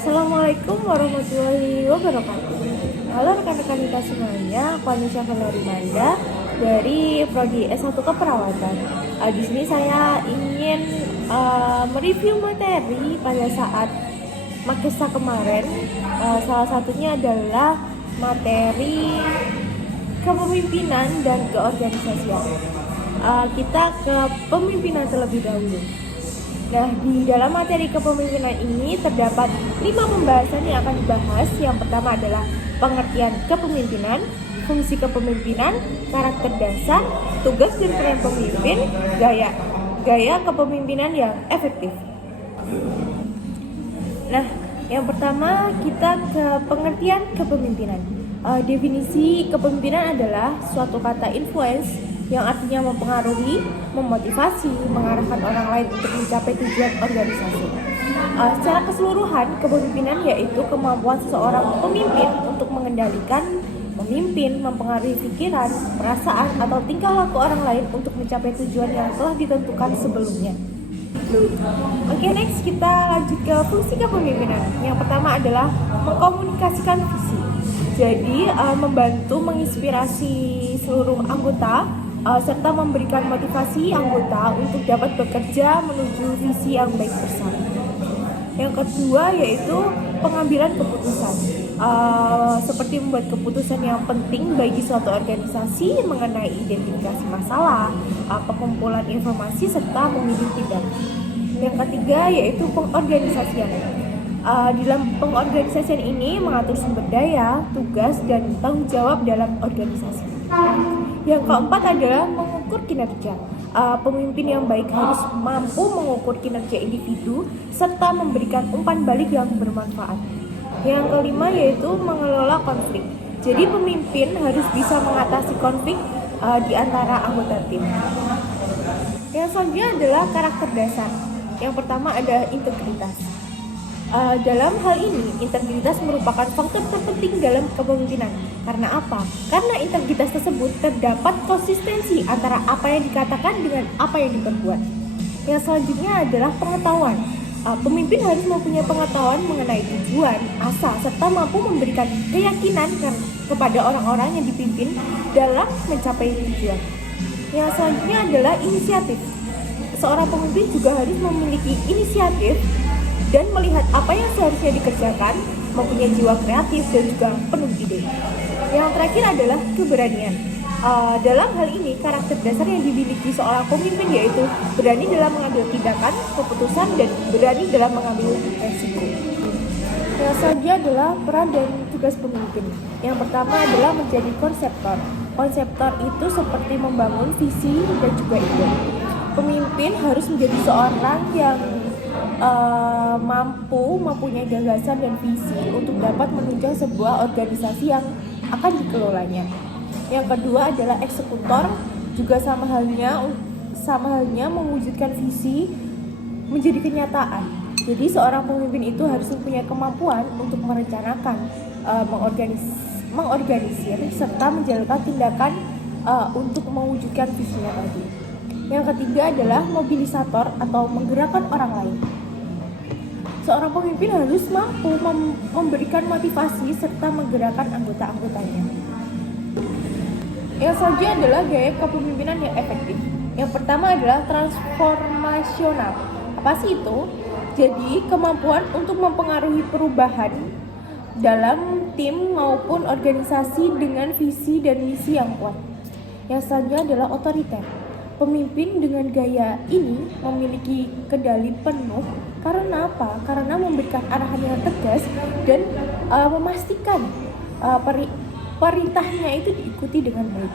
Assalamualaikum warahmatullahi wabarakatuh. Halo rekan-rekan kita semuanya, aku Anisha Valerimanda dari Prodi S1 Keperawatan. Di sini saya ingin mereview materi pada saat Magesta kemarin. Salah satunya adalah materi kepemimpinan dan keorganisasian. Kita ke pemimpinan terlebih dahulu. Nah, di dalam materi kepemimpinan ini terdapat 5 pembahasan yang akan dibahas. Yang pertama adalah pengertian kepemimpinan, fungsi kepemimpinan, karakter dasar, tugas dan peran pemimpin, gaya kepemimpinan yang efektif. Nah, yang pertama kita ke pengertian kepemimpinan. Definisi kepemimpinan adalah suatu kata influence yang artinya mempengaruhi, memotivasi, mengarahkan orang lain untuk mencapai tujuan organisasi. Secara keseluruhan, kepemimpinan yaitu kemampuan seseorang pemimpin untuk mengendalikan, memimpin, mempengaruhi pikiran, perasaan, atau tingkah laku orang lain untuk mencapai tujuan yang telah ditentukan sebelumnya. Oke, next kita lanjut ke fungsi kepemimpinan. Yang pertama adalah mengkomunikasikan visi. Jadi, membantu menginspirasi seluruh anggota serta memberikan motivasi anggota untuk dapat bekerja menuju visi yang baik bersama. Yang kedua yaitu pengambilan keputusan, seperti membuat keputusan yang penting bagi suatu organisasi mengenai identifikasi masalah, pengumpulan informasi serta memilih tindakan. Yang ketiga yaitu pengorganisasian. Di dalam pengorganisasian ini mengatur sumber daya, tugas, dan tanggung jawab dalam organisasi. Yang keempat adalah mengukur kinerja. Pemimpin yang baik harus mampu mengukur kinerja individu serta memberikan umpan balik yang bermanfaat. Yang kelima yaitu mengelola konflik. Jadi pemimpin harus bisa mengatasi konflik di antara anggota tim. Yang selanjutnya adalah karakter dasar. Yang pertama ada integritas. Dalam hal ini, integritas merupakan faktor terpenting dalam kepemimpinan. Karena apa? Karena integritas tersebut terdapat konsistensi antara apa yang dikatakan dengan apa yang diperbuat. Yang selanjutnya adalah pengetahuan. Pemimpin harus mempunyai pengetahuan mengenai tujuan, asa, serta mampu memberikan keyakinan kepada orang-orang yang dipimpin dalam mencapai tujuan. Yang selanjutnya adalah inisiatif. Seorang pemimpin juga harus memiliki inisiatif dan melihat apa yang seharusnya dikerjakan, mempunyai jiwa kreatif dan juga penuh ide. Yang terakhir adalah keberanian. Dalam hal ini, karakter dasar yang dimiliki seorang pemimpin yaitu berani dalam mengambil tindakan, keputusan, dan berani dalam mengambil resiko. Yang selanjutnya adalah peran dan tugas pemimpin. Yang pertama adalah menjadi konseptor. Konseptor itu seperti membangun visi dan juga ide. Pemimpin harus menjadi seorang yang mampu mempunyai gagasan dan visi untuk dapat menunjang sebuah organisasi yang akan dikelolanya. Yang kedua adalah eksekutor, juga sama halnya mewujudkan visi menjadi kenyataan. Jadi seorang pemimpin itu harus mempunyai kemampuan untuk merencanakan, mengorganisir serta menjalankan tindakan untuk mewujudkan visinya tadi. Yang ketiga adalah mobilisator atau menggerakkan orang lain. Seorang pemimpin harus mampu memberikan motivasi serta menggerakkan anggota-anggotanya. Yang selanjutnya adalah gaya kepemimpinan yang efektif. Yang pertama adalah transformasional. Apa sih itu? Jadi kemampuan untuk mempengaruhi perubahan dalam tim maupun organisasi dengan visi dan misi yang kuat. Yang selanjutnya adalah otoriter. Pemimpin dengan gaya ini memiliki kendali penuh. Karena apa? Karena memberikan arahan yang tegas dan memastikan perintahnya itu diikuti dengan baik.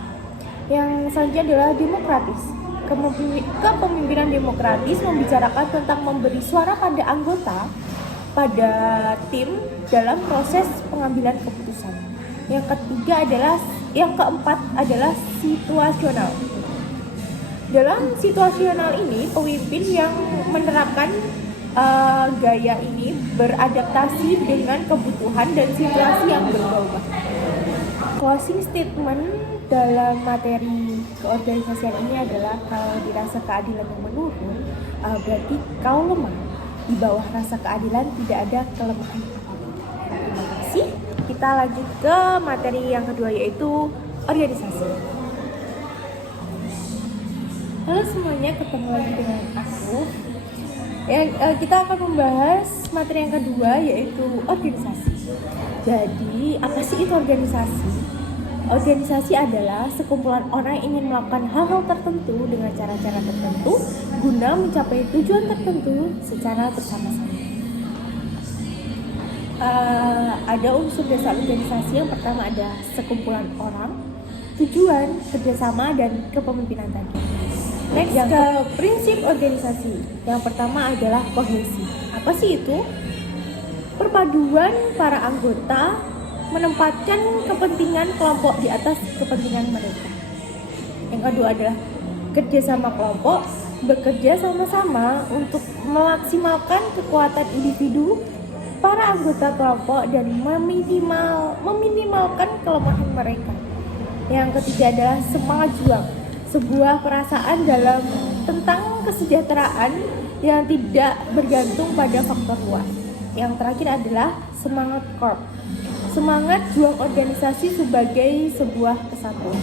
Yang selanjutnya adalah demokratis. Kepemimpinan demokratis membicarakan tentang memberi suara pada anggota pada tim dalam proses pengambilan keputusan. Yang keempat adalah situasional. Dalam situasional ini, pemimpin yang menerapkan gaya ini beradaptasi dengan kebutuhan dan situasi yang berubah. Closing statement dalam materi keorganisasian ini adalah kalau dirasa keadilan yang menurun, berarti kau lemah. Di bawah rasa keadilan tidak ada kelemahan. Terima kasih. Kita lanjut ke materi yang kedua, yaitu organisasi. Halo semuanya, ketemu lagi dengan aku. Kita akan membahas materi yang kedua, yaitu organisasi. Jadi, apa sih itu organisasi? Organisasi adalah sekumpulan orang yang ingin melakukan hal-hal tertentu dengan cara-cara tertentu guna mencapai tujuan tertentu secara bersama-sama. Ada unsur dasar organisasi. Yang pertama ada sekumpulan orang, tujuan, kerjasama, dan kepemimpinan tadi. Next, yang ke prinsip organisasi. Yang pertama adalah kohesi. Apa sih itu? Perpaduan para anggota menempatkan kepentingan kelompok di atas kepentingan mereka. Yang kedua adalah kerjasama kelompok, bekerja sama-sama untuk memaksimalkan kekuatan individu para anggota kelompok dan meminimalkan kelemahan mereka. Yang ketiga adalah semangat juang, sebuah perasaan tentang kesejahteraan yang tidak bergantung pada faktor luar. Yang terakhir adalah semangat korp, semangat juang organisasi sebagai sebuah kesatuan.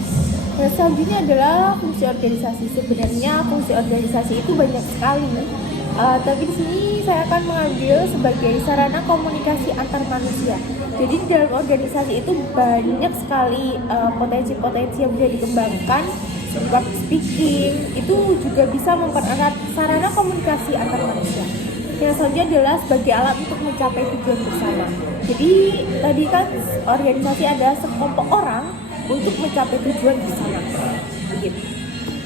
Dan selanjutnya adalah fungsi organisasi. Sebenarnya fungsi organisasi itu banyak sekali. Tapi di sini saya akan mengambil sebagai sarana komunikasi antar manusia. Jadi di dalam organisasi itu banyak sekali potensi-potensi yang bisa dikembangkan. Public speaking itu juga bisa mempererat sarana komunikasi antar manusia. Yang selanjutnya adalah sebagai alat untuk mencapai tujuan bersama. Jadi tadi kan organisasi adalah sekelompok orang untuk mencapai tujuan bersama. Begitu.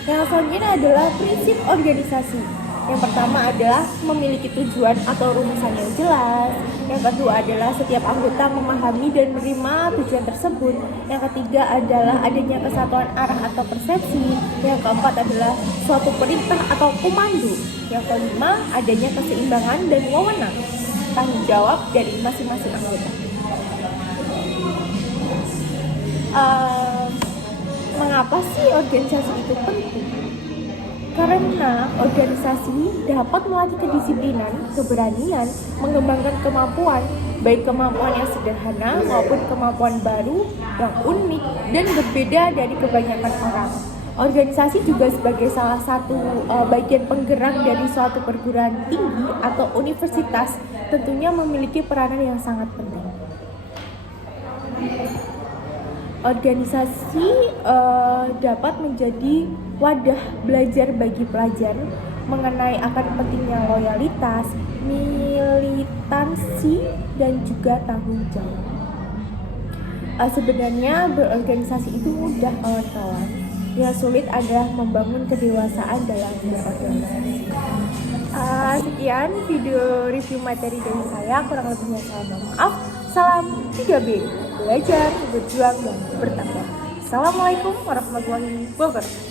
Yang selanjutnya adalah prinsip organisasi. Yang pertama adalah memiliki tujuan atau rumusan yang jelas. Yang kedua adalah setiap anggota memahami dan menerima tujuan tersebut. Yang ketiga adalah adanya kesatuan arah atau persepsi. Yang keempat adalah suatu perintah atau komando. Yang kelima adanya keseimbangan dan wewenang tanggung jawab dari masing-masing anggota. Mengapa sih organisasi itu penting? Karena organisasi dapat melatih kedisiplinan, keberanian, mengembangkan kemampuan, baik kemampuan yang sederhana maupun kemampuan baru yang unik dan berbeda dari kebanyakan orang. Organisasi juga sebagai salah satu bagian penggerak dari suatu perguruan tinggi atau universitas tentunya memiliki peranan yang sangat penting. Organisasi dapat menjadi wadah belajar bagi pelajar mengenai akan pentingnya loyalitas, militansi, dan juga tanggung jawab. Sebenarnya berorganisasi itu mudah, kawan-kawan. Yang sulit adalah membangun kedewasaan dalam berorganisasi. Sekian video review materi dari saya, kurang lebihnya saya mohon maaf. Salam 3B, belajar, berjuang, dan bertakwa. Assalamualaikum warahmatullahi wabarakatuh.